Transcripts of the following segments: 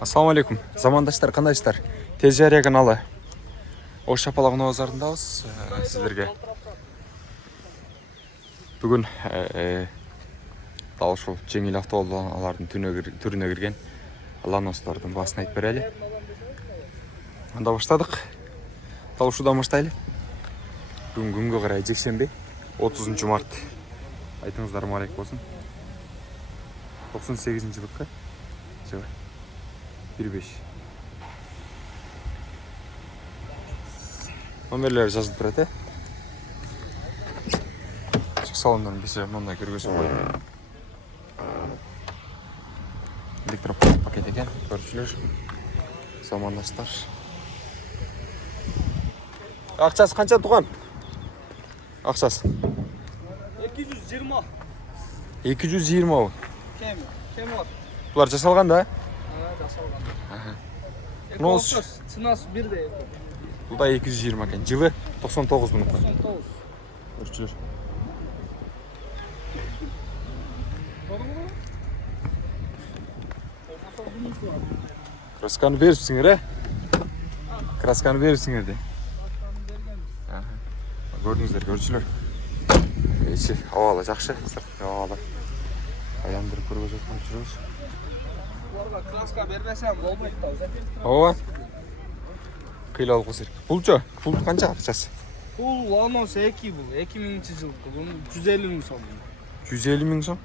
Ассаламу алейкум. Замандаштар, кандайсыздар? Тез жария каналы. Ош шапалағын ауыздарындабыз сіздерге. Бүгін дал ушул жеңил автоунаалардын түрүнө кирген ланостордун баасын айтып берели. Анда баштадык. Дал ушудан баштайлы. Бүгүн күнгө карай жекшемби 30 март. Айтыңыздар маалейк болсун. 98-жылыкка. 1-5. Номерлер жазылып турат, Чек салондон бизе мындай көргөзүп койдум. Электропакет экен, көрчүлөр. Замандаштар. Акчасы канча туган? Акчасы 220. 220. Кем бар? Булар жасалган да? Жасалган. Нос ценасы бирдей. Бул да 220 экен. Жылы 99 миң. 99. Көрчүлөр. Красканы берипсиңер, Красканы берипсиңер де. Көрдүңүздөр, көрчүлөр. Ичи абалы жакшы, сырткы абалы. Аяндырып көргөзүп жүрөбүз. Буларга краска бербесем болбойт да. Ооба. Кыйлалгы серик. Булчу, бул канча акчасы? Бул Lanos 2 бул, 2000-жылкы. Бул 150 миң сом. 150 миң сом.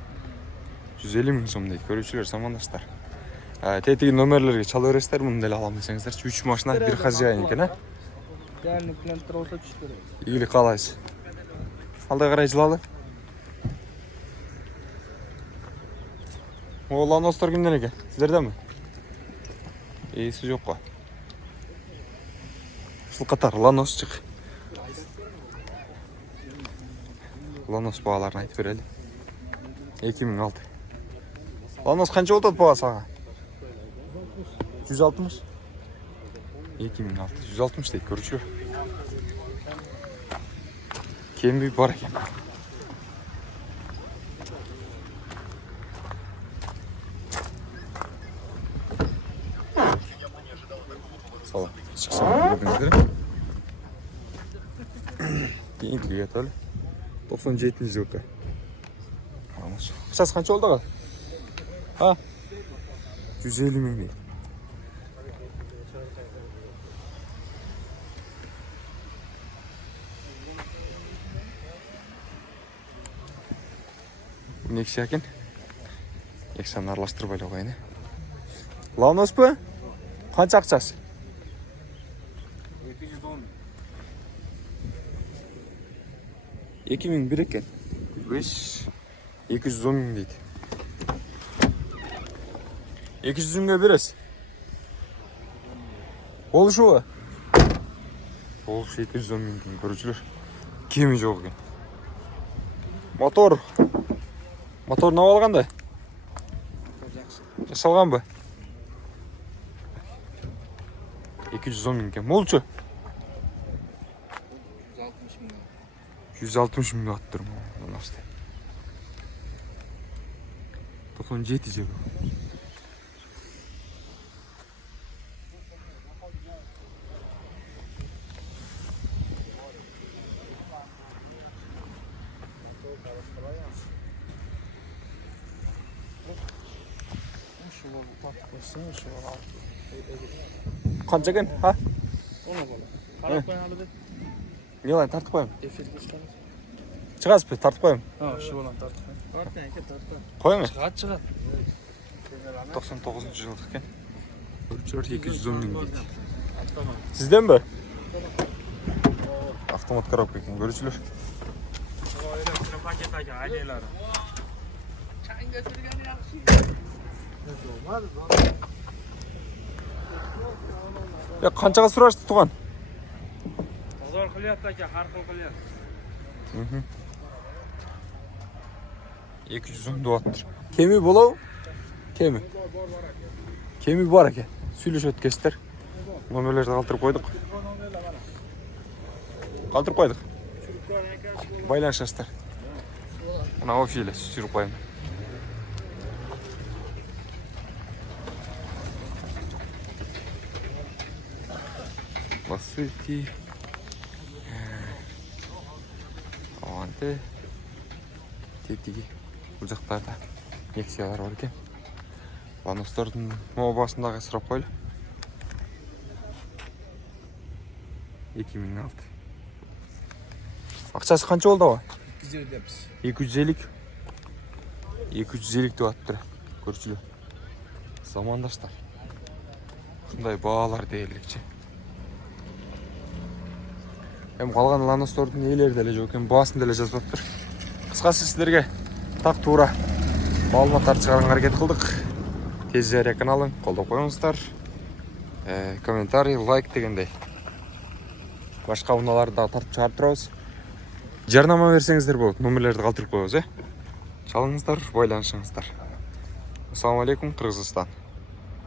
150 миң сом дейт, көрүүчүлөр, замандаштар. Тетиги номерлерге чала бересиздер, муну деле алам десеңиздер. 3 машина, бир хозяин экен, Реально клиенттер болсо түшүп беребиз. Или калайсыз? Алдай карай жылалы. О, Ланостор кимден экен? Сиздерденби? Ээси жокко. Ушул катар Ланосчук. Ланос бааларын айтып берели. 2006. Ланос канча болот баасы ага? 160. 2006. 160 дейт, көрүүчүлөр. Кемби бар экен. Салам. Чыксам көрдүңүздөр. Кийинки этель. 97-жылкы. Акчасы канча болду ага? 150 миң дейт. Некші екен. Екшаны араластырып айлы қойын. Ланос бі? Қанша ақчасы? 2000 бір екен. 210 миң дейді. 200 миңге бересіз? Болушу ба? Болушу 210 миң көрүүчүлөр. Кеми жоқ екен. Мотор не алғанда? Жасалған ба? 210 миң екен. Молчу? 160 миң аттыр. 97 жылы. Қанша екен? Ха? Қарап қойғалы бет. Не олай, тартып қойым? Эфирге шығамыз. Шығасыз бе? Тартып қойым? Шыбынан тартып қойым. Тартып әке тартып. Қойым? Шығады. 99 жылдық екен. Көршілер 210 миң дейді. Сізден бе? Автомат коробка екен, көршілер. Пакет әке, айлелары. Чайын көтірген яқшы. Қаншаға сұрашты туған? Зор қылияты әке, қарқыл қылияты. 210 дуаттыр. Кеми болау? Кеми. Кеми бар екен. Сөйлеш өткестер. Номерлерді қалтырып қойдық. Қалтырып қойдық. Байланышастар. Мына офиле сүріп қойым. посылки. Оғанды тетіге бұл жақтарда нексиялар бар екен. Ланостардың басындағы сұрап қойлы. 2006. Ақшасы қанша болды ау? 250. 250 деп атып тұр. Көршілер. Замандаштар. Шындай бағалар дерлікше. Қалған Ланостордың иелері дәле жоқ екен, басын дәле жазып тұр. Қысқасы сіздерге тақ тура малыматтарды шығарғанға әрекет қылдық. Тез жария каналын қолдап қойыңыздар. Комментарий, лайк дегендей. Башқа ұналарды да тартып шығарып тұрамыз. Жарнама берсеңіздер болады, номерлерді қалдырып қойыңыз, чалыңыздар, байланышыңыздар. Ассаламу алейкум, Қырғызстан.